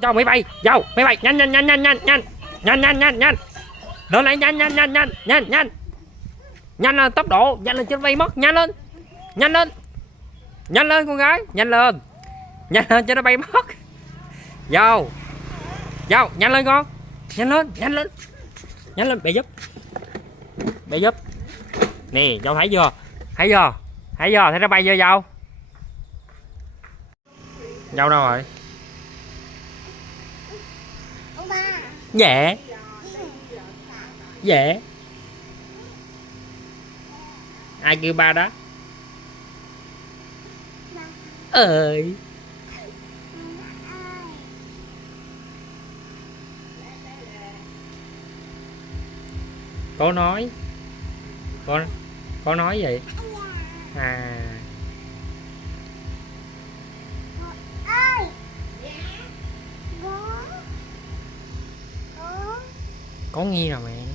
cho máy bay vào máy bay nhanh nhanh nhanh nhanh nhanh nhanh nhanh nhanh nhanh nhanh lên lại nhanh nhanh nhanh nhanh nhanh nhanh nhanh lên tốc độ nhanh lên, trên bay mất, nhanh lên nhanh lên nhanh lên con gái, nhanh lên cho nó bay mất. Vào vào nhanh lên con, nhanh lên nhanh lên nhanh lên, bè giúp nè. Dâu thấy chưa, thấy nó bay chưa dâu? Dâu đâu rồi? Dạ dạ, ai kêu ba đó ơi? Có nói, có nói gì à? Có nghe rồi mẹ.